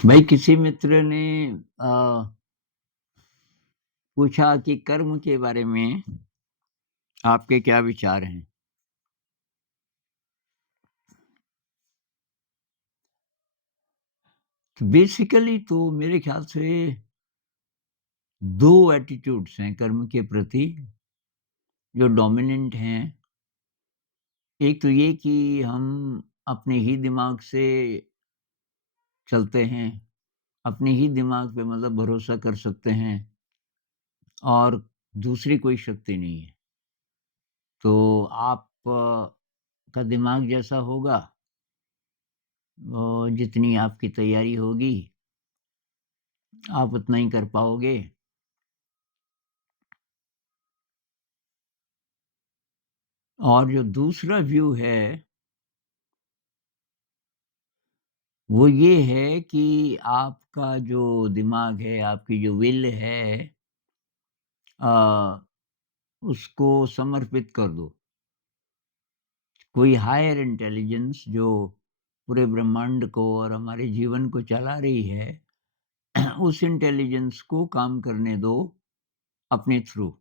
भाई किसी मित्र ने अ, पूछा कि कर्म के बारे में आपके क्या विचार हैं? तो बेसिकली तो मेरे ख्याल से 2 एटीट्यूड्स हैं कर्म के प्रति जो डोमिनेंट हैं। एक तो ये कि हम अपने ही दिमाग से चलते हैं, अपने ही दिमाग पे मतलब भरोसा कर सकते हैं और दूसरी कोई शक्ति नहीं है। तो आप का दिमाग जैसा होगा, जितनी आपकी तैयारी होगी, आप उतना ही कर पाओगे। और जो दूसरा व्यू है, वो ये है कि आपका जो दिमाग है, आपकी जो विल है अ, उसको समर्पित कर दो। कोई हायर इंटेलिजेंस जो पूरे ब्रह्मांड को और हमारे जीवन को चला रही है, उस इंटेलिजेंस को काम करने दो अपने थ्रू।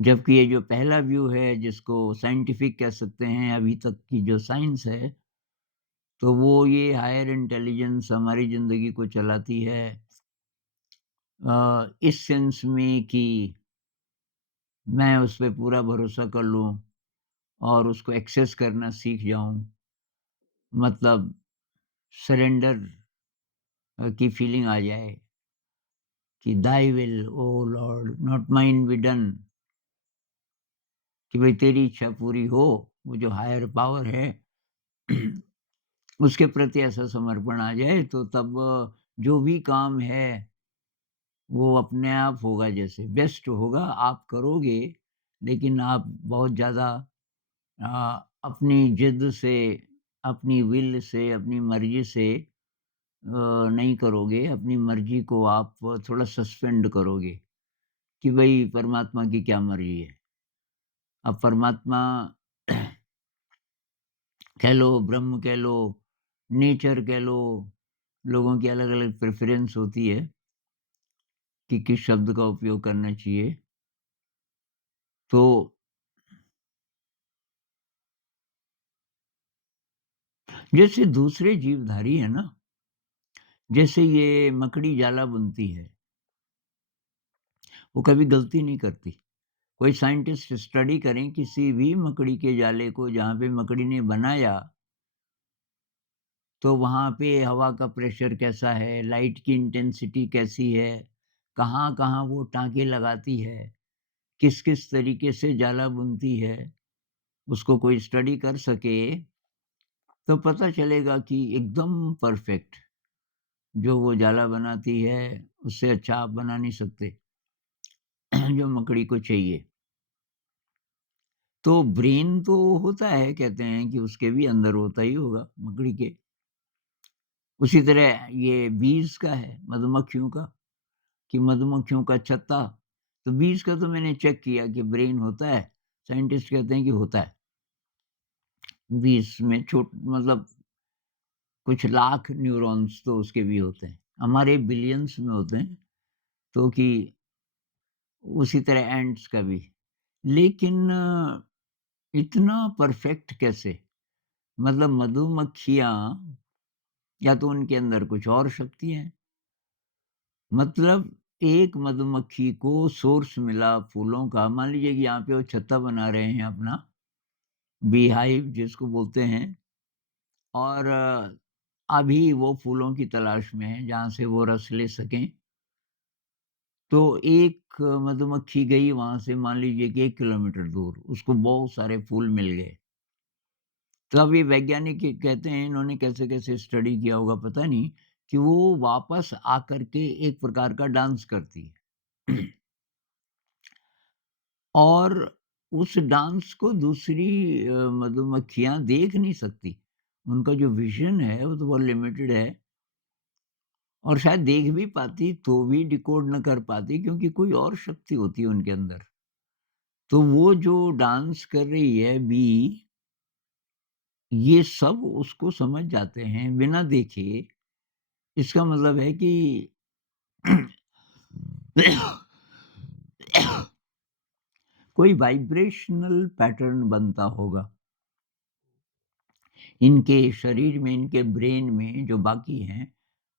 जबकि ये जो पहला व्यू है, जिसको साइंटिफिक कह सकते हैं, अभी तक की जो साइंस है, तो वो ये हायर इंटेलिजेंस हमारी ज़िंदगी को चलाती है इस सेंस में कि मैं उस पे पूरा भरोसा कर लूँ और उसको एक्सेस करना सीख जाऊँ। मतलब सरेंडर की फीलिंग आ जाए कि thy will O Lord not mine be done, कि भाई तेरी इच्छा पूरी हो। वो जो हायर पावर है उसके प्रति ऐसा समर्पण आ जाए, तो तब जो भी काम है वो अपने आप होगा, जैसे बेस्ट होगा आप करोगे। लेकिन आप बहुत ज़्यादा अपनी जिद से, अपनी विल से, अपनी मर्ज़ी से नहीं करोगे। अपनी मर्ज़ी को आप थोड़ा सस्पेंड करोगे कि भई परमात्मा की क्या मर्ज़ी है। अब परमात्मा कह लो, ब्रह्म कह लो, नेचर कह लो, लोगों की अलग-अलग प्रेफ़रेंस होती है कि किस शब्द का उपयोग करना चाहिए। तो जैसे दूसरे जीवधारी हैं ना, जैसे ये मकड़ी जाला बुनती है, वो कभी गलती नहीं करती। कोई साइंटिस्ट स्टडी करें किसी भी मकड़ी के जाले को, जहाँ पे मकड़ी ने बनाया, तो वहाँ पे हवा का प्रेशर कैसा है, लाइट की इंटेंसिटी कैसी है, कहाँ-कहाँ वो टाँके लगाती है, किस-किस तरीके से जाला बुनती है, उसको कोई स्टडी कर सके, तो पता चलेगा कि एकदम परफेक्ट जो वो जाला बनाती है, उससे अच्छा आप बना नहीं सकते, जो मकड़ी को चाहिए। तो ब्रेन तो होता है, कहते हैं कि उसके भी अंदर होता ही होगा मकड़ी के। उसी तरह ये बीज़ का है, मधुमक्खियों का, कि मधुमक्खियों का छत्ता, तो बीज़ का तो मैंने चेक किया कि ब्रेन होता है, साइंटिस्ट कहते हैं कि होता है। बीज़ में मतलब कुछ लाख न्यूरॉन्स तो उसके भी होते हैं। हमारे बिलियंस में होते हैं, तो कि उसी तरह एंट्स का भी। लेकिन इतना परफेक्ट कैसे? मतलब मधुमक्खियाँ, या तो उनके अंदर कुछ और शक्ति है। मतलब एक मधुमक्खी को सोर्स मिला फूलों का, मान लीजिए कि यहाँ पे वो छत्ता बना रहे हैं अपना, बी हाइव जिसको बोलते हैं, और अभी वो फूलों की तलाश में है जहाँ से वो रस ले सकें। तो एक मधुमक्खी गई वहाँ से, मान लीजिए कि 1 किलोमीटर दूर, उसको बहुत सारे फूल मिल गए। तो अब ये वैज्ञानिक ये कहते हैं, इन्होंने कैसे-कैसे स्टडी किया होगा पता नहीं, कि वो वापस आकर के एक प्रकार का डांस करती है। और उस डांस को दूसरी मधुमक्खियाँ देख नहीं सकती। उनका जो विज़न है वो तो बहुत लिमिटेड है, और शायद देख भी पाती तो भी डिकोड ना कर पाती, क्योंकि कोई और शक्ति होती है उनके अंदर। तो वो जो डांस कर रही है बी, ये सब उसको समझ जाते हैं बिना देखे। इसका मतलब है कि कोई वाइब्रेशनल पैटर्न बनता होगा इनके शरीर में, इनके ब्रेन में जो बाकी हैं,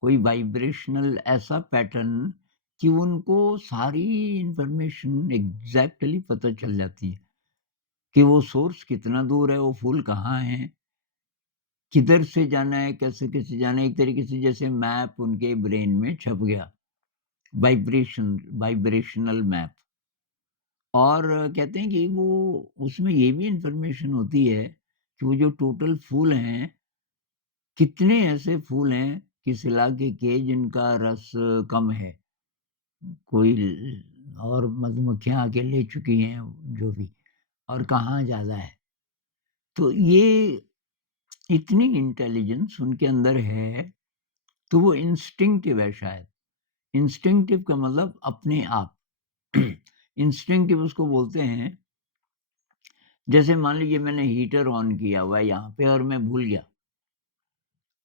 कोई वाइब्रेशनल ऐसा पैटर्न कि उनको सारी इन्फॉर्मेशन एग्ज़ैक्टली पता चल जाती है कि वो सोर्स कितना दूर है, वो फूल कहाँ है, किधर से जाना है, कैसे-कैसे जाना है, एक तरीके से जैसे मैप उनके ब्रेन में छप गया, वाइब्रेशनल मैप। और कहते हैं कि वो उसमें ये भी इन्फॉर्मेशन होती है कि वो जो टोटल फूल हैं, कितने ऐसे फूल हैं किस इलाके के जिनका रस कम है, कोई और मधुमक्खियाँ आके ले चुकी हैं जो भी, और कहाँ ज़्यादा है। तो ये इतनी इंटेलिजेंस उनके अंदर है, तो वो इंस्टिंक्टिव है शायद। इंस्टिंक्टिव का मतलब अपने आप। इंस्टिंक्टिव उसको बोलते हैं, जैसे मान लीजिए मैंने हीटर ऑन किया हुआ है यहाँ पे और मैं भूल गया,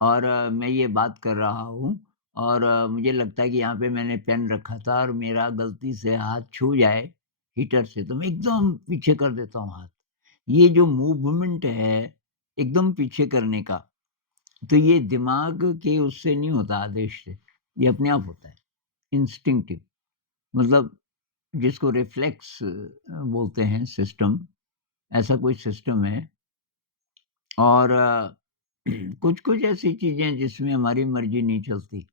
और मैं ये बात कर रहा हूँ, और मुझे लगता है कि यहाँ पे मैंने पेन रखा था और मेरा गलती से हाथ छू जाए हीटर से, तो मैं एकदम पीछे कर देता हूँ हाथ। ये जो मूवमेंट है एकदम पीछे करने का, तो ये दिमाग के उससे नहीं होता, आदेश से, ये अपने आप होता है, इंस्टिंक्टिव। मतलब जिसको रिफ्लेक्स बोलते हैं सिस्टम, ऐसा कोई सिस्टम है। और कुछ-कुछ ऐसी चीज़ें हैं जिसमें हमारी मर्ज़ी नहीं चलती,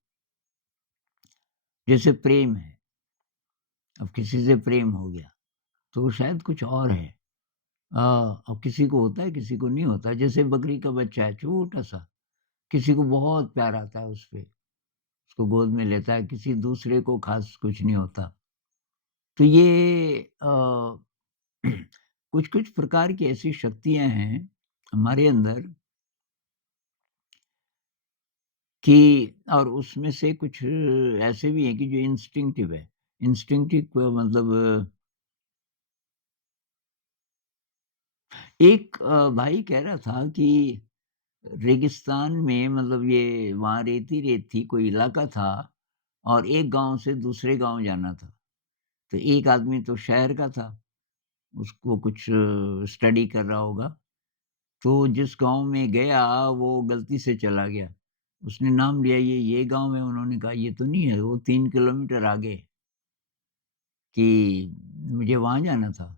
जैसे प्रेम है, अब किसी से प्रेम हो गया, तो वो शायद कुछ और है। अब किसी को होता है, किसी को नहीं होता, जैसे बकरी का बच्चा है छोटा-सा, किसी को बहुत प्यार आता है उस पे, उसको गोद में लेता है, किसी दूसरे को ख़ास कुछ नहीं होता। तो ये कुछ-कुछ प्रकार की ऐसी शक्तियाँ हैं हमारे अंदर कि, और उसमें से कुछ ऐसे भी हैं कि जो इंस्टिंक्टिव है। इंस्टिंक्टिव का मतलब एक भाई कह रहा था कि रेगिस्तान में, मतलब ये वहाँ रेत ही रेत थी, कोई इलाका था और एक गाँव से दूसरे गाँव जाना था। तो एक आदमी तो शहर का था, उसको कुछ स्टडी कर रहा होगा, तो जिस गाँव में गया वो गलती से चला गया। उसने नाम लिया ये गाँव है, उन्होंने कहा ये तो नहीं है, वो 3 किलोमीटर आगे है, कि मुझे वहाँ जाना था।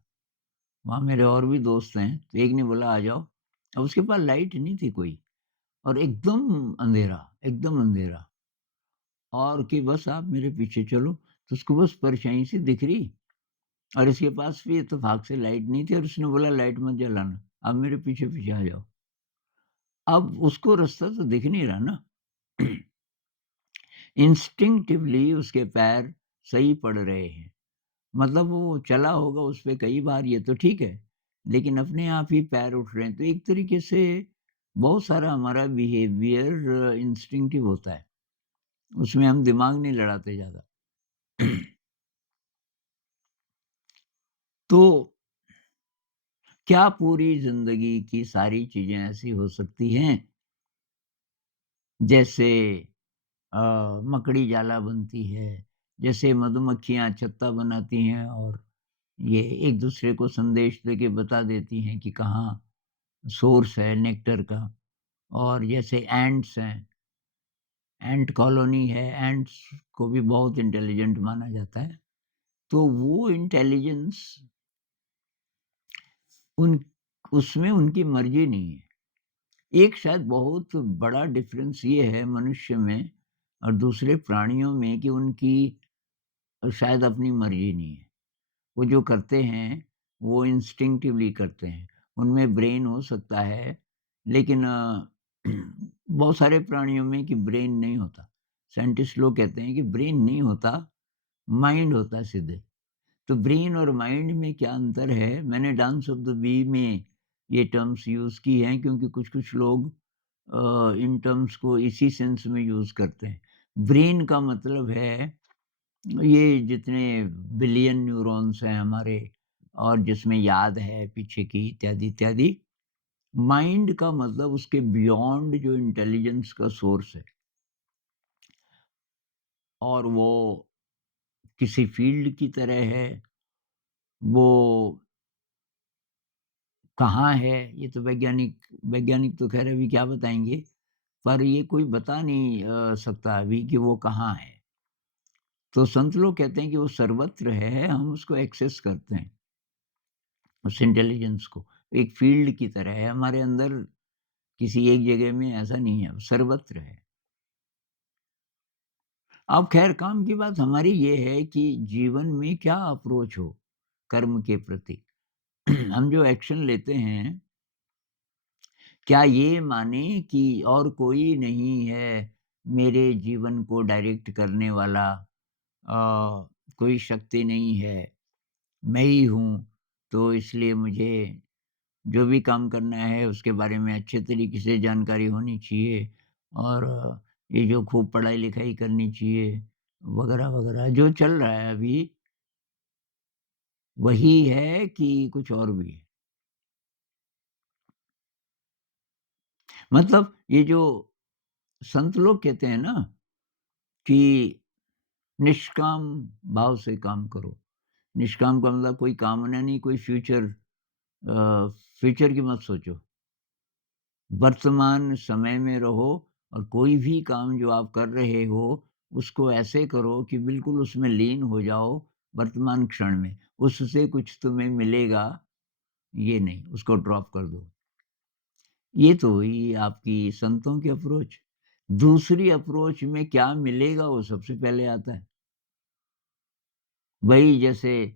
वहाँ मेरे और भी दोस्त हैं, तो एक ने बोला आ जाओ। अब उसके पास लाइट नहीं थी कोई, और एकदम अंधेरा, और कि बस आप मेरे पीछे चलो, तो उसको बस परछाई सी दिख रही, और इसके पास भी इत्तेफ़ाक से लाइट नहीं थी, और उसने बोला लाइट मत जलाना, आप मेरे पीछे-पीछे आ जाओ। अब उसको रास्ता तो दिख नहीं रहा ना। इंस्टिंक्टिवली उसके पैर सही पड़ रहे हैं। मतलब वो चला होगा उस पे कई बार, ये तो ठीक है, लेकिन अपने आप ही पैर उठ रहे हैं। तो एक तरीके से बहुत सारा हमारा बिहेवियर इंस्टिंक्टिव होता है, उसमें हम दिमाग नहीं लड़ाते ज़्यादा। तो क्या पूरी ज़िंदगी की सारी चीज़ें ऐसी हो सकती हैं, जैसे अ, मकड़ी जाला बनती है, जैसे मधुमक्खियाँ छत्ता बनाती हैं और ये एक-दूसरे को संदेश देके बता देती हैं कि कहाँ सोर्स है नेक्टर का, और जैसे एंट्स हैं, एंट कॉलोनी है, एंट्स को भी बहुत इंटेलिजेंट माना जाता है। तो वो इंटेलिजेंस उन उसमें उनकी मर्ज़ी नहीं है। एक शायद बहुत बड़ा डिफ़रेंस ये है मनुष्य में और दूसरे प्राणियों में कि उनकी शायद अपनी मर्ज़ी नहीं है। वो जो करते हैं, वो इंस्टिंक्टिवली करते हैं। उनमें ब्रेन हो सकता है, लेकिन बहुत सारे प्राणियों में कि ब्रेन नहीं होता। साइंटिस्ट लोग कहते हैं कि ब्रेन नहीं होता, माइंड होता है सीधे। तो ब्रेन और माइंड में क्या अंतर है? मैंने डांस ऑफ द बी में ये टर्म्स यूज़ की हैं, क्योंकि कुछ-कुछ लोग इन टर्म्स को इसी सेंस में यूज़ करते हैं। ब्रेन का मतलब है ये जितने बिलियन न्यूरॉन्स हैं हमारे, और जिसमें याद है पीछे की, इत्यादि, इत्यादि। माइंड का मतलब उसके बियॉन्ड जो इंटेलिजेंस का सोर्स है और वो किसी फील्ड की तरह है, वो कहाँ है, ये तो वैज्ञानिक वैज्ञानिक तो ख़ैर अभी क्या बताएँगे, पर ये कोई बता नहीं सकता अभी कि वो कहाँ है। तो संत लोग कहते हैं कि वो सर्वत्र है, हम उसको एक्सेस करते हैं, उस इंटेलिजेंस को। एक फील्ड की तरह है हमारे अंदर, किसी एक जगह में ऐसा नहीं है, वो सर्वत्र है। अब ख़ैर काम की बात हमारी ये है कि जीवन में क्या अप्रोच हो कर्म के प्रति। हम जो एक्शन लेते हैं, क्या ये माने कि और कोई नहीं है मेरे जीवन को डायरेक्ट करने वाला, कोई शक्ति नहीं है, मैं ही हूँ, तो इसलिए मुझे जो भी काम करना है उसके बारे में अच्छे तरीके से जानकारी होनी चाहिए और ये जो खूब पढ़ाई-लिखाई करनी चाहिए वगैरह-वगैरह जो चल रहा है अभी, वही है कि कुछ और भी है? मतलब ये जो संत लोग कहते हैं ना कि निष्काम भाव से काम करो। निष्काम का मतलब कोई कामना नहीं, कोई फ्यूचर की मत सोचो। वर्तमान समय में रहो और कोई भी काम जो आप कर रहे हो, उसको ऐसे करो कि बिल्कुल उसमें लीन हो जाओ वर्तमान क्षण में। उससे कुछ तुम्हें मिलेगा, ये नहीं, उसको ड्रॉप कर दो। ये तो हुई आपकी संतों की अप्रोच। दूसरी अप्रोच में क्या मिलेगा वो सबसे पहले आता है। वही जैसे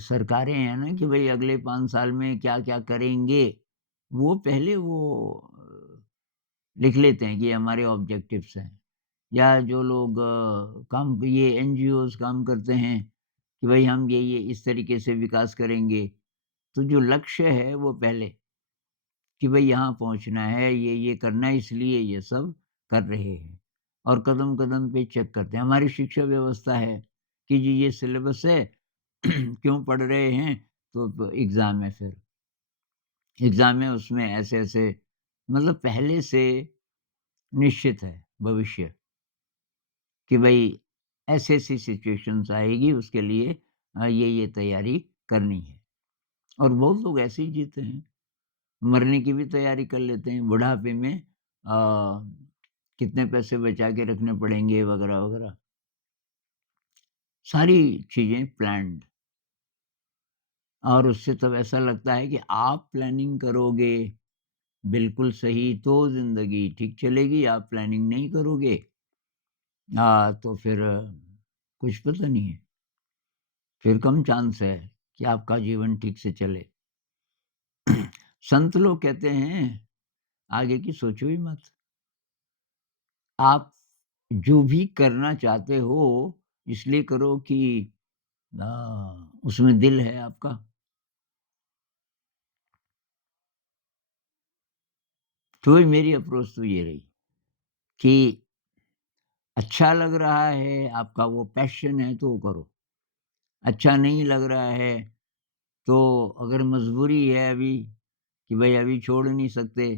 सरकारें हैं ना कि भई अगले 5 साल में क्या-क्या करेंगे, वो पहले वो लिख लेते हैं कि ये हमारे ऑब्जेक्टिव्स हैं। या जो लोग काम ये एनजीओज़ काम करते हैं कि भई हम ये इस तरीके से विकास करेंगे। तो जो लक्ष्य है वो पहले कि भई यहाँ पहुँचना है, ये करना है इसलिए ये सब कर रहे हैं। और कदम-कदम पे चेक करते हैं। हमारी शिक्षा व्यवस्था है कि जी ये सिलेबस है, क्यों पढ़ रहे हैं? तो प एग्ज़ाम है फिर। एग्ज़ाम है उसमें ऐसे-ऐसे मतलब पहले से निश्चित है भविष्य कि भई ऐसी-ऐसी सिचुएशंस आएगी उसके लिए ये तैयारी करनी है। और बहुत लोग ऐसे ही जीते हैं। मरने की भी तैयारी कर लेते हैं बुढ़ापे में कितने पैसे बचा के रखने पड़ेंगे वगैरह-वगैरह। सारी चीज़ें प्लान्ड और उससे तब ऐसा लगता है कि आप प्लानिंग करोगे बिल्कुल सही तो ज़िंदगी ठीक चलेगी, आप प्लानिंग नहीं करोगे तो फिर कुछ पता नहीं है। फिर कम चांस है कि आपका जीवन ठीक से चले। संत लोग कहते हैं आगे की सोचो ही मत। आप जो भी करना चाहते हो इसलिए करो कि उसमें दिल है आपका। तो ही मेरी अप्रोच तो ये रही कि अच्छा लग रहा है, आपका वो पैशन है तो वो करो। अच्छा नहीं लग रहा है तो अगर मजबूरी है अभी कि भाई अभी छोड़ नहीं सकते,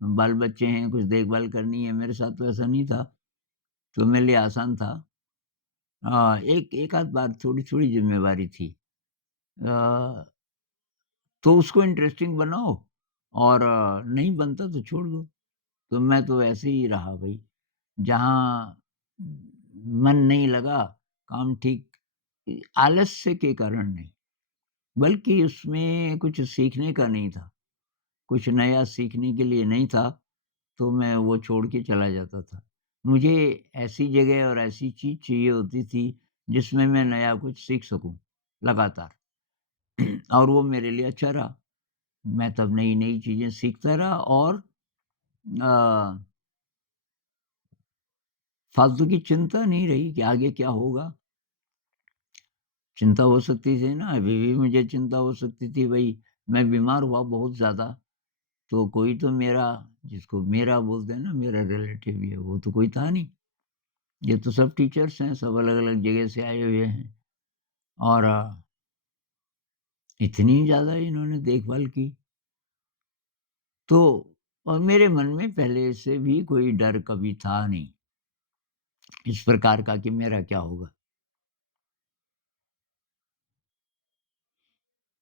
बाल-बच्चे हैं, कुछ देखभाल करनी है, मेरे साथ तो ऐसा नहीं था, तो मेरे लिए आसान था। एक एक आध बार थोड़ी-थोड़ी ज़िम्मेवारी थी। अ, तो उसको इंटरेस्टिंग बनाओ और नहीं बनता तो छोड़ दो। तो मैं तो ऐसे ही रहा भई, जहाँ मन नहीं लगा, काम ठीक आलस्य के कारण नहीं, बल्कि उसमें कुछ सीखने का नहीं था, कुछ नया सीखने के लिए नहीं था, तो मैं वो छोड़ के चला जाता था। मुझे ऐसी जगह और ऐसी चीज़ चाहिए होती थी, जिसमें मैं नया कुछ सीख सकूँ, लगातार और वो मेरे लिए अच्छा रहा। मैं तब नई-नई चीज़ें सीखता रहा और अ, फालतू की चिंता नहीं रही कि आगे क्या होगा। चिंता हो सकती थी ना, अभी भी मुझे चिंता हो सकती थी भई, मैं बीमार हुआ बहुत ज़्यादा, तो कोई तो मेरा जिसको मेरा बोलते हैं ना, मेरा रिलेटिव ही है, वो तो कोई था नहीं। ये तो सब टीचर्स हैं, सब अलग-अलग जगह से आए हुए हैं और इतनी ज़्यादा इन्होंने देखभाल की। तो और मेरे मन में पहले से भी कोई डर कभी था नहीं, इस प्रकार का कि मेरा क्या होगा।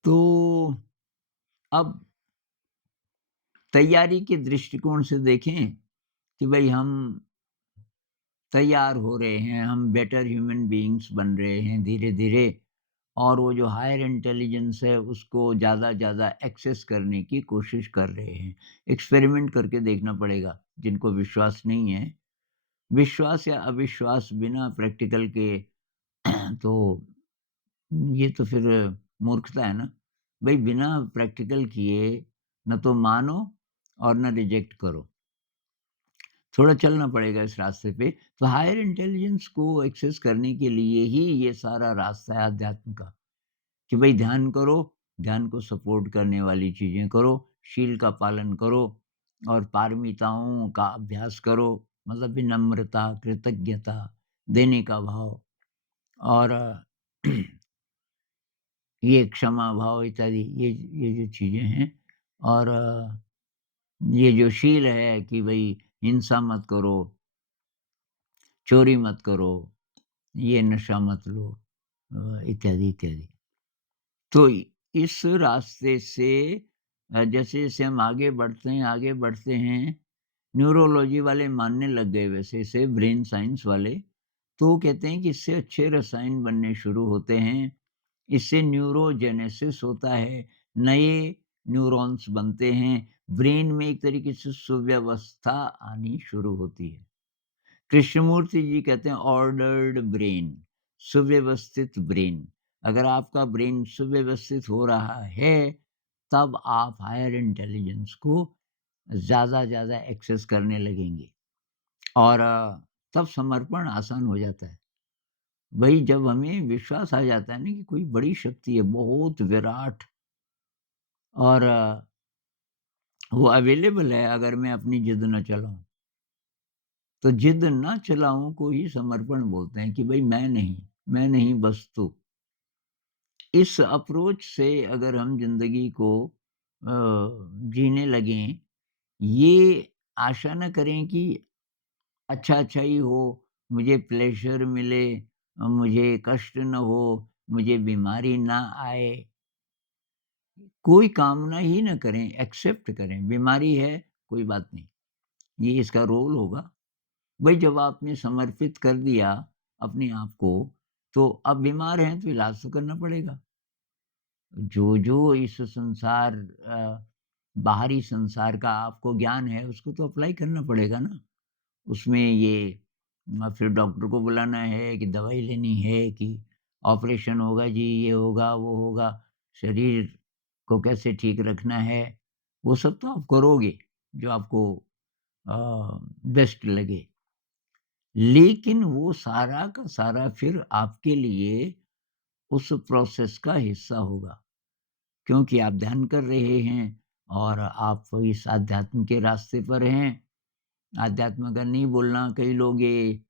तो अब तैयारी के दृष्टिकोण से देखें कि भई हम तैयार हो रहे हैं, हम बेटर ह्यूमन बीइंग्स बन रहे हैं धीरे-धीरे और वो जो हायर इंटेलिजेंस है उसको ज़्यादा एक्सेस करने की कोशिश कर रहे हैं। एक्सपेरिमेंट करके देखना पड़ेगा, जिनको विश्वास नहीं है। विश्वास या अविश्वास बिना प्रैक्टिकल के तो ये तो फिर मूर्खता है ना। भई बिना प्रैक्टिकल किए न तो मानो और न रिजेक्ट करो। थोड़ा चलना पड़ेगा इस रास्ते पे। तो हायर इंटेलिजेंस को एक्सेस करने के लिए ही ये सारा रास्ता है अध्यात्म का, कि भई ध्यान करो, ध्यान को सपोर्ट करने वाली चीज़ें करो, शील का पालन करो और पारमिताओं का अभ्यास करो, मतलब विनम्रता, कृतज्ञता, देने का भाव और ये क्षमा भाव इत्यादि ये जो चीज़ें हैं और ये जो शील है कि भई हिंसा मत करो, चोरी मत करो, ये नशा मत लो इत्यादि। तो इस रास्ते से जैसे-जैसे हम आगे बढ़ते हैं, न्यूरोलॉजी वाले मानने लग गए वैसे इसे ब्रेन साइंस वाले, तो वो कहते हैं कि इससे अच्छे रसायन बनने शुरू होते हैं, इससे न्यूरोजेनेसिस होता है, नए न्यूरॉन्स बनते हैं, ब्रेन में एक तरीके से सुव्यवस्था आनी शुरू होती है। कृष्णमूर्ति जी कहते हैं ऑर्डर्ड ब्रेन, सुव्यवस्थित ब्रेन। अगर आपका ब्रेन सुव्यवस्थित हो रहा है, तब आप हायर इंटेलिजेंस को ज़्यादा एक्सेस करने लगेंगे और तब समर्पण आसान हो जाता है। वही जब हमें विश्वास आ जाता है ना कि कोई बड़ी शक्ति है, बहुत विराट और वो अवेलेबल है अगर मैं अपनी जिद न चलाऊँ। तो जिद ना चलाऊँ को ही समर्पण बोलते हैं कि भई मैं नहीं बस तू। इस अप्रोच से अगर हम ज़िंदगी को जीने लगें, ये आशा ना करें कि अच्छा ही हो, मुझे प्लेज़र मिले मुझे कष्ट ना हो, मुझे बीमारी ना आए। कोई कामना ही ना करें, एक्सेप्ट करें, बीमारी है, कोई बात नहीं, ये इसका रोल होगा। भई जब आपने समर्पित कर दिया अपने आप को, तो अब बीमार हैं तो इलाज तो करना पड़ेगा। जो इस संसार बाहरी संसार का आपको ज्ञान है, उसको तो अप्लाई करना पड़ेगा ना। उसमें ये फिर डॉक्टर को बुलाना है कि दवाई लेनी है कि ऑपरेशन होगा जी, ये होगा, वो होगा, शरीर को कैसे ठीक रखना है, वो सब तो आप करोगे, जो आपको अ, बेस्ट लगे। लेकिन वो सारा का सारा फिर आपके लिए उस प्रोसेस का हिस्सा होगा, क्योंकि आप ध्यान कर रहे हैं और आप इस अध्यात्म के रास्ते पर हैं। अध्यात्म का नहीं बोलना, कई लोग ये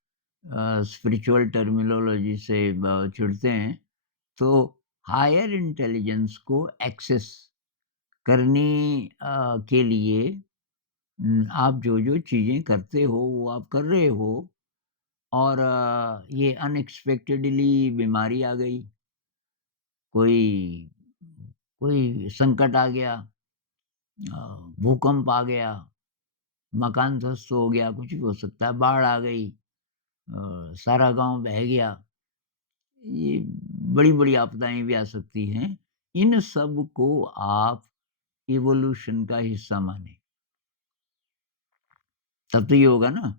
स्पिरिचुअल टर्मिनोलॉजी से चिढ़ते हैं। तो हायर इंटेलिजेंस को एक्सेस करने के लिए आप जो चीज़ें करते हो, वो आप कर रहे हो और ये अनएक्सपेक्टेडली बीमारी आ गई, कोई कोई संकट आ गया, भूकंप आ गया, मकान ध्वस्त हो गया, कुछ भी हो सकता है, बाढ़ आ गई, सारा गाँव बह गया। ये बड़ी-बड़ी आपदाएँ भी आ सकती हैं। इन सब को आप इवोल्यूशन का हिस्सा मानें। तब तो ये होगा ना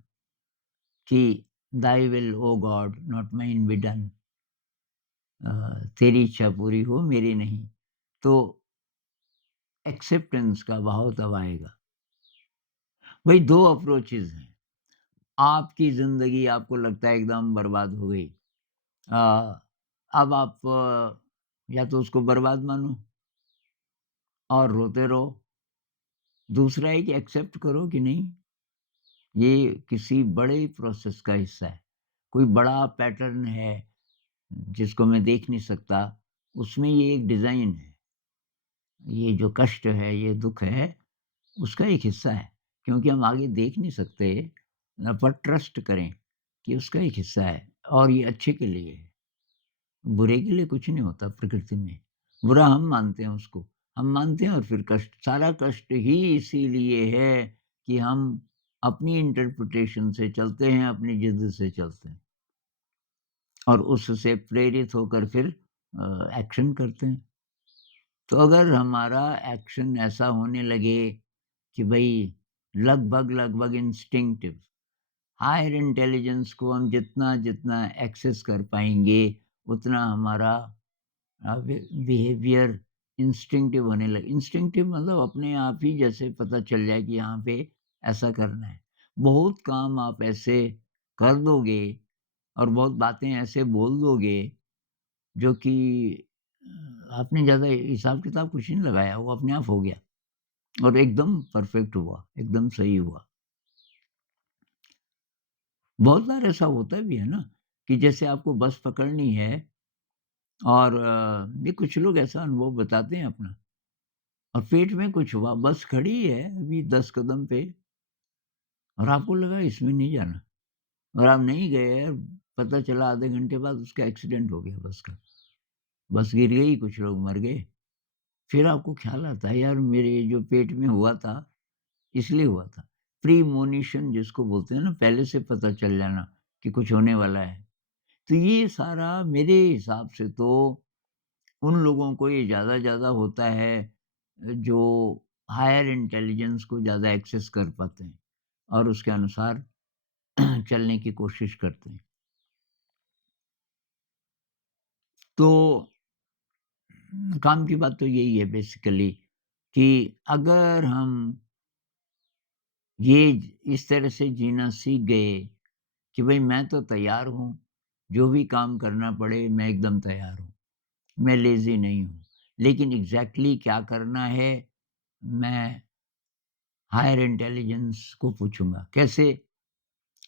कि "thy will O God not mine be done" तेरी इच्छा पूरी हो, मेरी नहीं। तो एक्सेप्टेंस का भाव तब आएगा। भई 2 अप्रोचेज़ हैं। आपकी ज़िंदगी आपको लगता है एकदम बर्बाद हो गई। अ, अब आप या तो उसको बर्बाद मानो और रोते रहो। दूसरा है कि एक्सेप्ट करो कि नहीं, ये किसी बड़े प्रोसेस का हिस्सा है। कोई बड़ा पैटर्न है जिसको मैं देख नहीं सकता, उसमें ये एक डिज़ाइन है। ये जो कष्ट है, ये दुःख है, उसका एक हिस्सा है, क्योंकि हम आगे देख नहीं सकते, पर ट्रस्ट करें कि उसका एक हिस्सा है और ये अच्छे के लिए है। बुरे के लिए कुछ नहीं होता प्रकृति में। बुरा हम मानते हैं उसको। हम मानते हैं और फिर सारा कष्ट ही इसीलिए है कि हम अपनी इंटरप्रिटेशन से चलते हैं, अपनी ज़िद से चलते हैं और उससे प्रेरित होकर फिर एक्शन करते हैं। तो अगर हमारा एक्शन ऐसा होने लगे कि भई लगभग इंस्टिंक्टिव, हायर इंटेलिजेंस को हम जितना एक्सेस कर पाएँगे, उतना हमारा बिहेवियर इंस्टिंक्टिव होने लगे। इंस्टिंक्टिव मतलब अपने आप ही जैसे पता चल जाए कि यहाँ पे ऐसा करना है। बहुत काम आप ऐसे कर दोगे और बहुत बातें ऐसे बोल दोगे जो कि आपने ज़्यादा हिसाब-किताब कुछ नहीं लगाया, वो अपने आप हो गया और एकदम परफेक्ट हुआ, एकदम सही हुआ। बहुत बार ऐसा होता भी है ना कि जैसे आपको बस पकड़नी है और ये कुछ लोग ऐसा अनुभव बताते हैं अपना और पेट में कुछ हुआ, बस खड़ी है अभी 10 कदम पे और आपको लगा इसमें नहीं जाना और आप नहीं गए, पता चला आधे घंटे बाद उसका एक्सीडेंट हो गया बस का। बस गिर गई, कुछ लोग मर गए। फिर आपको ख़्याल आता है यार मेरे जो पेट में हुआ था, इसलिए हुआ था। प्रीमोनिशन जिसको बोलते हैं ना, पहले से पता चल जाना कि कुछ होने वाला है। तो ये सारा मेरे हिसाब से तो उन लोगों को ये ज़्यादा होता है जो हायर इंटेलिजेंस को ज़्यादा एक्सेस कर पाते हैं और उसके अनुसार चलने की कोशिश करते हैं। तो काम की बात तो यही है बेसिकली कि अगर हम ये इस तरह से जीना सीख गए कि भई मैं तो तैयार हूँ, जो भी काम करना पड़े मैं एकदम तैयार हूँ, मैं लेज़ी नहीं हूँ। लेकिन एग्ज़ैक्टली क्या करना है, मैं हायर इंटेलिजेंस को पूछूँगा। कैसे?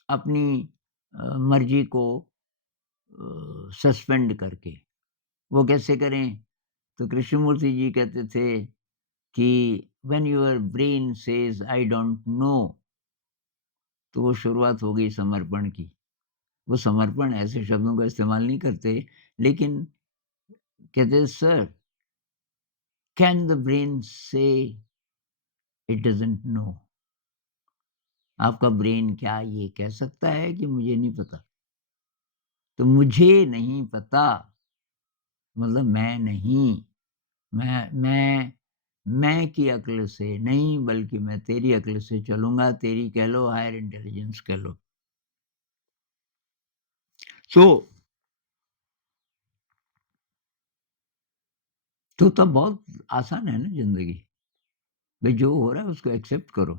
अपनी मर्ज़ी को सस्पेंड करके। वो कैसे करें? तो कृष्णमूर्ति जी कहते थे कि when your brain says I don't know, तो वो शुरुआत हो गई समर्पण की। वो समर्पण ऐसे शब्दों का इस्तेमाल नहीं करते, लेकिन कहते सर, कैन द ब्रेन से इट डज़न्ट नो? आपका ब्रेन क्या ये कह सकता है कि मुझे नहीं पता? तो मुझे नहीं पता मतलब मैं नहीं, मैं की अक्ल से नहीं बल्कि मैं तेरी अक्ल से चलूँगा, तेरी कह लो हायर इंटेलिजेंस कह लो। सो तो तब बहुत आसान है ना ज़िंदगी। भई जो हो रहा है उसको एक्सेप्ट करो।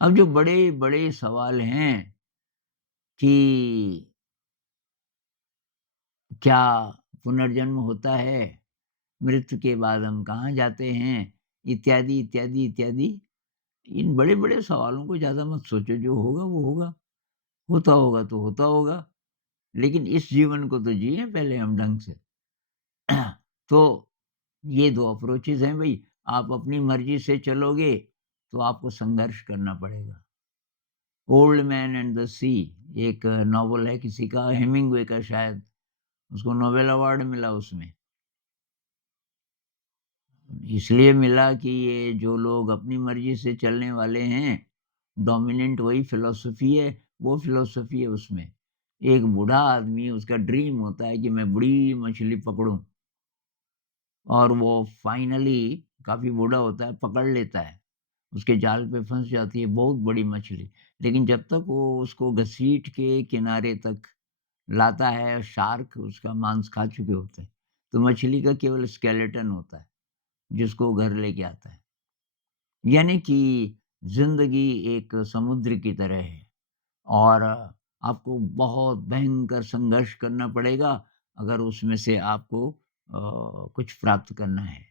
अब जो बड़े-बड़े सवाल हैं कि क्या पुनर्जन्म होता है? मृत्यु के बाद हम कहाँ जाते हैं? इत्यादि। इन बड़े-बड़े सवालों को ज़्यादा मत सोचो, जो होगा वो होगा। होता होगा तो होता होगा, लेकिन इस जीवन को तो जिएँ पहले हम ढंग से। तो ये 2 अप्रोचेज़ हैं भई, आप अपनी मर्ज़ी से चलोगे, तो आपको संघर्ष करना पड़ेगा। ओल्ड मैन एंड द सी एक नॉवल है किसी का, हेमिंग्वे का शायद, उसको नोबेल अवार्ड मिला उसमें। इसलिए मिला कि ये जो लोग अपनी मर्ज़ी से चलने वाले हैं, डोमिनेंट वही फ़िलॉसफ़ी है, वो फ़िलॉसफ़ी है उसमें। एक बूढ़ा आदमी उसका ड्रीम होता है कि मैं बड़ी मछली पकड़ूँ और वो फाइनली काफ़ी बूढ़ा होता है, पकड़ लेता है। उसके जाल पे फँस जाती है बहुत बड़ी मछली। लेकिन जब तक वो उसको घसीट के किनारे तक लाता है, शार्क उसका मांस खा चुके होते हैं। तो मछली का केवल स्केलेटन होता है, जिसको वो घर लेके आता है। यानी कि ज़िंदगी एक समुद्र की तरह है और आपको बहुत भयंकर संघर्ष करना पड़ेगा, अगर उसमें से आपको कुछ प्राप्त करना है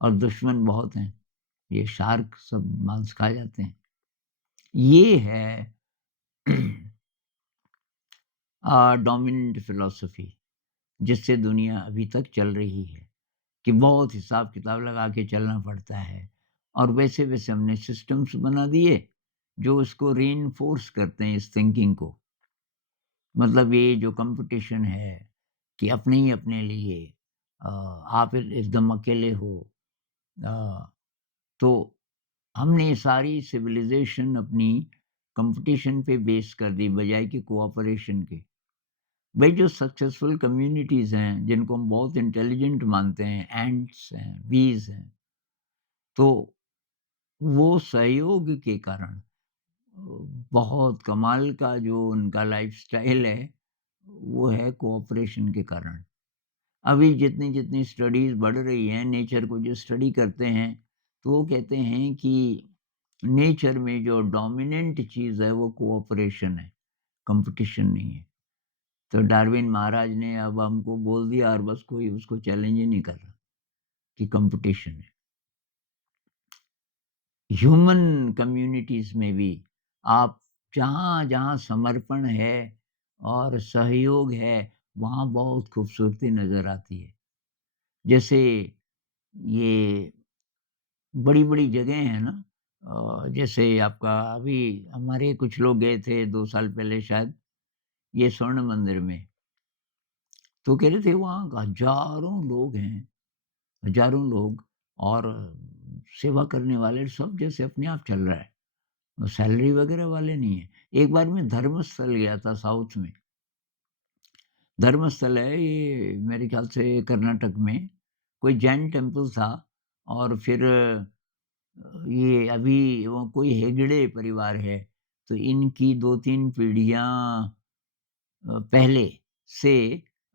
और दुश्मन बहुत हैं। ये शार्क सब मांस खा जाते हैं। ये है डोमिनेंट फ़िलॉसफ़ी जिससे दुनिया अभी तक चल रही है कि बहुत हिसाब-किताब लगा के चलना पड़ता है और वैसे-वैसे हमने सिस्टम्स बना दिए, जो उसको रीइन्फोर्स करते हैं इस थिंकिंग को। मतलब ये जो कॉम्पिटिशन है कि अपने ही अपने लिए आप एकदम अकेले हो। अ, तो हमने ये सारी सिविलाइज़ेशन अपनी कॉम्पिटिशन पे बेस कर दी बजाय कि कोऑपरेशन के। भई जो सक्सेसफुल कम्युनिटीज़ हैं, जिनको हम बहुत इंटेलिजेंट मानते हैं, एंट्स हैं, बीज़ हैं, तो वो सहयोग के कारण बहुत कमाल का जो उनका लाइफ़स्टाइल है, वो है कोऑपरेशन के कारण। अभी जितनी-जितनी स्टडीज़ बढ़ रही हैं, नेचर को जो स्टडी करते हैं, तो वो कहते हैं कि नेचर में जो डोमिनेंट चीज़ है, वो कोऑपरेशन है, कॉम्पिटिशन नहीं है। तो डार्विन महाराज ने अब हमको बोल दिया और बस कोई उसको चैलेंज ही नहीं कर रहा कि कॉम्पिटिशन है। ह्यूमन कम्युनिटीज़ में भी आप जहाँ-जहाँ समर्पण है और सहयोग है, वहाँ बहुत खूबसूरती नज़र आती है। जैसे ये बड़ी-बड़ी जगह हैं ना, जैसे आपका अभी हमारे कुछ लोग गए थे 2 साल पहले शायद, ये स्वर्ण मंदिर में। तो कह रहे थे वहाँ हज़ारों लोग हैं, हज़ारों लोग और सेवा करने वाले सब जैसे अपने आप चल रहा है। सैलरी वगैरह वाले नहीं है। एक बार मैं धर्मस्थल गया था साउथ में। धर्मस्थल है ये मेरे ख़्याल से कर्नाटक में, कोई जैन टेम्पल था और फिर ये अभी वो कोई हेगड़े परिवार है, तो इनकी 2-3 पीढ़ियाँ पहले से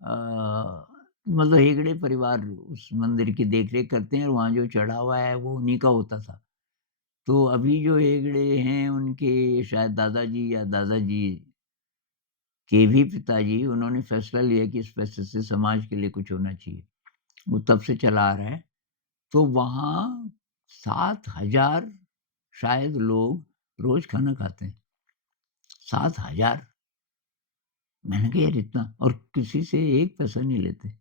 मतलब हेगड़े परिवार उस मंदिर की देख-रेख करते हैं और वहाँ जो चढ़ावा है वो उन्हीं का होता था। तो अभी जो हेगड़े हैं उनके शायद दादाजी या दादाजी के भी पिताजी उन्होंने फैसला लिया कि इस पैसे से समाज के लिए कुछ होना चाहिए। वो तब से चला आ रहा है। तो वहाँ 7,000 शायद लोग रोज़ खाना खाते हैं। 7,000 मैंने कहा यार इतना और किसी से 1 पैसा नहीं लेते,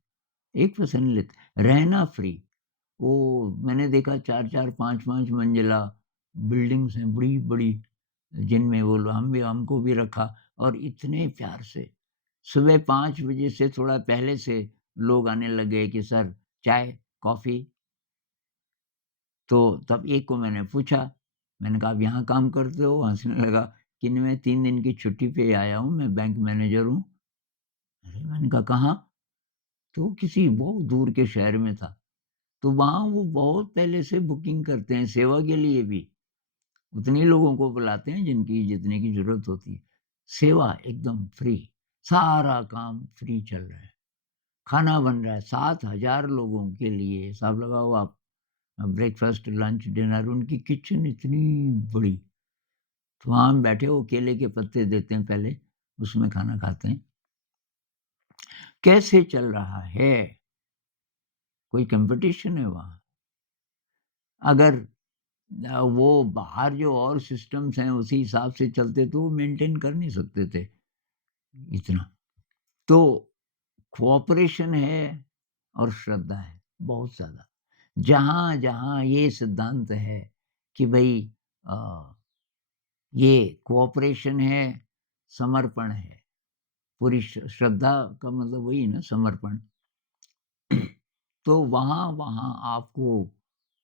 1 पैसा नहीं लेते। रहना फ्री। वो मैंने देखा 4-4 5-5 मंजिला बिल्डिंग्स हैं बड़ी-बड़ी, जिनमें वो लो हम भी हमको भी रखा और इतने प्यार से। सुबह 5 बजे से थोड़ा पहले से लोग आने लग गए कि सर चाय, कॉफ़ी। तो तब एक को मैंने पूछा, मैंने कहा, "आप यहाँ काम करते हो?" हँसने लगा कि नहीं मैं 3 दिन की छुट्टी पे आया हूँ, मैं बैंक मैनेजर हूँ। अरे! मैंने कहा, "कहाँ?" तो किसी बहुत दूर के शहर में था। तो वहाँ वो बहुत पहले से बुकिंग करते हैं सेवा के लिए भी। उतने ही लोगों को बुलाते हैं जिनकी जितने की ज़रूरत होती है। सेवा एकदम फ्री, सारा काम फ्री चल रहा है। खाना बन रहा है 7,000 लोगों के लिए, हिसाब लगाओ आप। ब्रेकफ़ास्ट, लंच, डिनर उनकी किचन इतनी बड़ी। तो वहाँ हम बैठे वो केले के पत्ते देते हैं पहले, उसमें खाना खाते हैं। कैसे चल रहा है? कोई कॉम्पिटिशन है वहाँ? अगर वो बाहर जो और सिस्टम्स हैं उसी हिसाब से चलते तो वो मेंटेन कर नहीं सकते थे इतना। तो कोऑपरेशन है और श्रद्धा है, बहुत ज़्यादा। जहाँ-जहाँ ये सिद्धांत है कि भई अ, ये कोऑपरेशन है, समर्पण है। पूरी श्रद्धा का मतलब वही है ना समर्पण। तो वहाँ आपको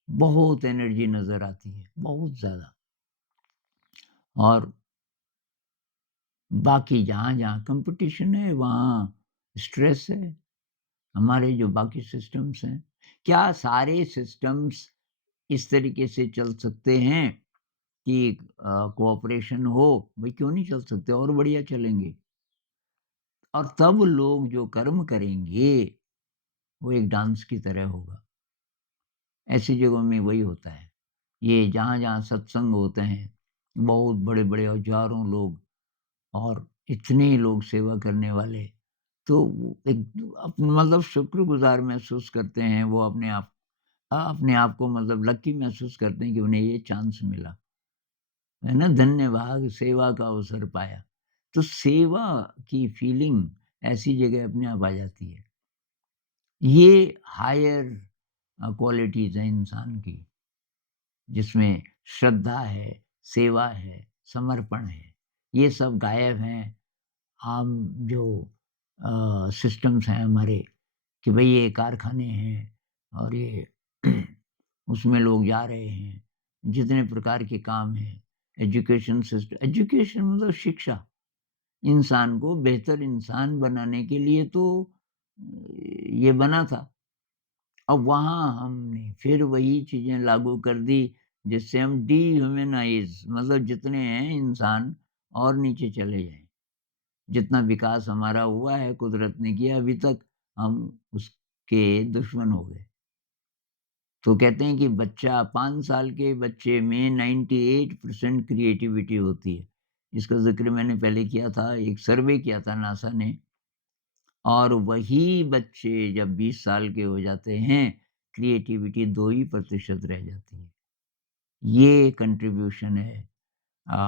बहुत एनर्जी नज़र आती है, बहुत ज़्यादा। और बाकी जहाँ-जहाँ कॉम्पिटिशन है, वहाँ स्ट्रेस है। हमारे जो बाकी सिस्टम्स हैं, क्या सारे सिस्टम्स इस तरीके से चल सकते हैं कि कोऑपरेशन हो? भई क्यों नहीं चल सकते और बढ़िया चलेंगे। और तब लोग जो कर्म करेंगे, वो एक डांस की तरह होगा। ऐसी जगहों में वही होता है। ये जहाँ-जहाँ सत्संग होते हैं, बहुत बड़े-बड़े हज़ारों लोग और इतने लोग सेवा करने वाले, तो वो एक मतलब शुक्रगुज़ार महसूस करते हैं वो अपने आप को मतलब लकी महसूस करते हैं कि उन्हें ये चांस मिला। है ना? धन्य भाग सेवा का अवसर पाया। तो सेवा की फीलिंग ऐसी जगह अपने आप आ जाती है। ये हायर क्वालिटीज़ हैं इंसान की। जिसमें श्रद्धा है, सेवा है, समर्पण है। ये सब गायब हैं। आम जो सिस्टम्स हैं हमारे कि भई ये कारखाने हैं और ये उसमें लोग जा रहे हैं। जितने प्रकार के काम हैं, एजुकेशन मतलब शिक्षा। इंसान को बेहतर इंसान बनाने के लिए तो ये बना था। अब वहाँ हमने फिर वही चीज़ें लागू कर दी जिससे हम डिह्यूमनाइज़ मतलब जितने हैं इंसान और नीचे चले जाएँ। जितना विकास हमारा हुआ है कुदरत ने किया अभी तक हम उसके दुश्मन हो गए। तो कहते हैं कि बच्चा 5 साल के बच्चे में 98% क्रिएटिविटी होती है। इसका ज़िक्र मैंने पहले किया था, एक सर्वे किया था नासा ने और वही बच्चे जब 20 साल के हो जाते हैं, क्रिएटिविटी 2 ही प्रतिशत रह जाती है। ये कंट्रीब्यूशन है अ,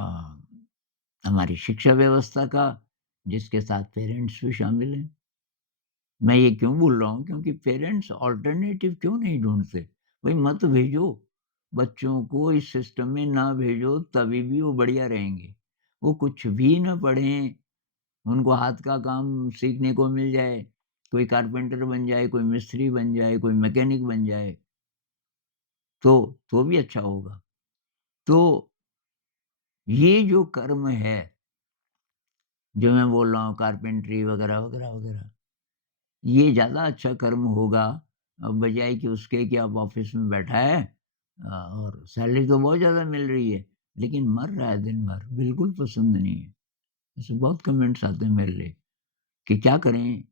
हमारी शिक्षा व्यवस्था का, जिसके साथ पेरेंट्स भी शामिल हैं। मैं ये क्यों बोल रहा हूँ क्योंकि पेरेंट्स अल्टरनेटिव क्यों नहीं ढूँढते? भई मत भेजो, बच्चों को इस सिस्टम में ना भेजो तभी भी वो बढ़िया रहेंगे। वो कुछ भी ना पढ़ें, उनको हाथ का काम सीखने को मिल जाए, कोई कारपेंटर बन जाए, कोई मिस्त्री बन जाए, कोई मैकेनिक बन जाए, तो भी अच्छा होगा। तो ये जो कर्म है, जो मैं बोल रहा हूँ कारपेंटरी वगैरह, वगैरह, वगैरह, ये ज़्यादा अच्छा कर्म होगा बजाए कि उसके कि आप ऑफ़िस में बैठा है और सैलरी तो बहुत ज़्यादा मिल रही है, लेकिन मर रहा है दिन भर, बिल्कुल पसंद नहीं है। ऐसे बहुत कमेंट्स आते हैं मेरे लिए कि क्या करें?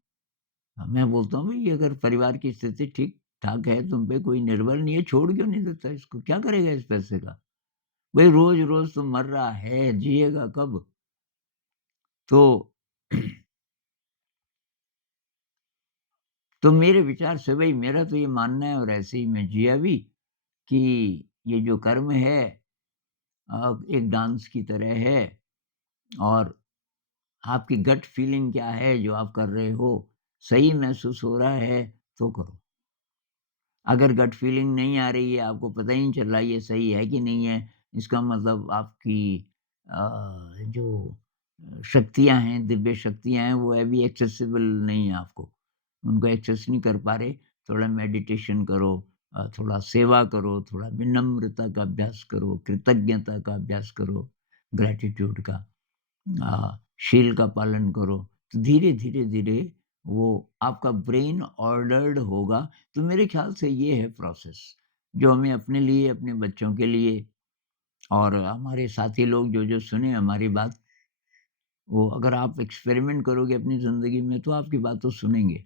मैं बोलता हूँ भई अगर परिवार की स्थिति ठीक-ठाक है, तुम पे कोई निर्भर नहीं है, छोड़ क्यों नहीं देता इसको? क्या करेगा इस पैसे का? भई रोज़-रोज़ तो मर रहा है, जिएगा कब? तो तो मेरे विचार से भई मेरा तो ये मानना है और ऐसे ही मैं जिया भी कि ये जो कर्म है एक डांस की तरह है और आपकी गट फीलिंग क्या है जो आप कर रहे हो, सही महसूस हो रहा है तो करो। अगर गट फीलिंग नहीं आ रही है, आपको पता ही नहीं चल रहा है ये सही है कि नहीं है, इसका मतलब आपकी जो शक्तियाँ हैं, दिव्य शक्तियाँ हैं, वो अभी एक्सेसिबल नहीं है आपको। उनको एक्सेस नहीं कर पा रहे, थोड़ा मेडिटेशन करो थोड़ा सेवा करो, थोड़ा विनम्रता का अभ्यास करो, कृतज्ञता का अभ्यास करो, ग्रैटिट्यूड का। शील का पालन करो, तो धीरे-धीरे वो आपका ब्रेन ऑर्डर्ड होगा। तो मेरे ख़्याल से ये है प्रोसेस, जो हमें अपने लिए, अपने बच्चों के लिए और हमारे साथी लोग जो-जो सुने हमारी बात, वो अगर आप एक्सपेरिमेंट करोगे अपनी ज़िंदगी में तो आपकी बात तो सुनेंगे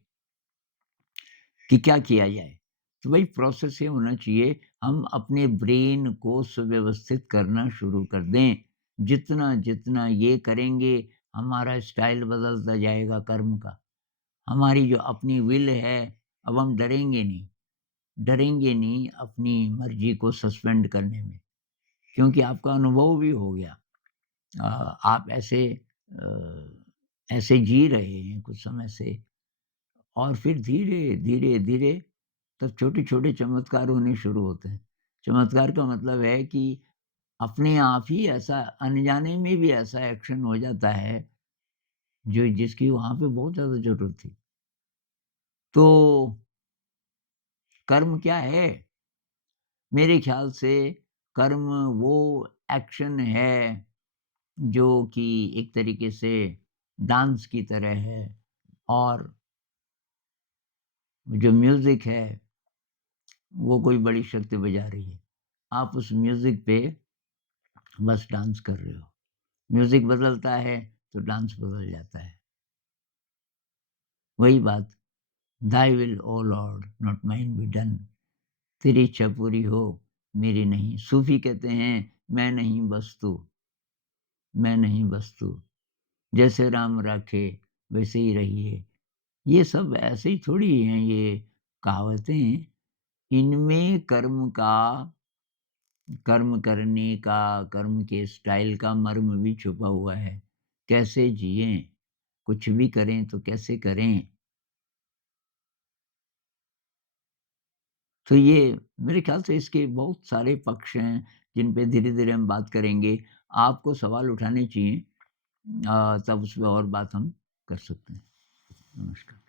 कि क्या किया जाए। तो वही प्रोसेस ये होना चाहिए, हम अपने ब्रेन को सुव्यवस्थित करना शुरू कर दें। जितना-जितना ये करेंगे, हमारा स्टाइल बदलता जाएगा कर्म का। हमारी जो अपनी विल है, अब हम डरेंगे नहीं अपनी मर्ज़ी को सस्पेंड करने में, क्योंकि आपका अनुभव भी हो गया। आप ऐसे जी रहे हैं कुछ समय से और फिर धीरे-धीरे तब छोटे-छोटे चमत्कार होने शुरू होते हैं। चमत्कार का मतलब है कि अपने आप ही ऐसा अनजाने में भी ऐसा एक्शन हो जाता है, जो जिसकी वहाँ पे बहुत ज़्यादा ज़रूरत थी। तो कर्म क्या है? मेरे ख़्याल से कर्म वो एक्शन है, जो कि एक तरीके से डांस की तरह है और जो म्यूज़िक है, वो कोई बड़ी शक्ति बजा रही है। आप उस म्यूज़िक पे बस डांस कर रहे हो। म्यूज़िक बदलता है, तो डांस बदल जाता है। वही बात, "Thy will, O Lord, not mine be done" तेरी इच्छा पूरी हो, मेरी नहीं। सूफ़ी कहते हैं, मैं नहीं बस तू, जैसे राम राखे, वैसे ही रहिए। ये सब ऐसे ही थोड़ी हैं ये कहावतें, इनमें कर्म करने का, कर्म के स्टाइल का मर्म भी छुपा हुआ है। कैसे जिएँ? कुछ भी करें तो कैसे करें? तो ये मेरे ख़्याल से इसके बहुत सारे पक्ष हैं, जिन पे धीरे-धीरे हम बात करेंगे। आपको सवाल उठाने चाहिए तब उस पे और बात हम कर सकते हैं। नमस्कार।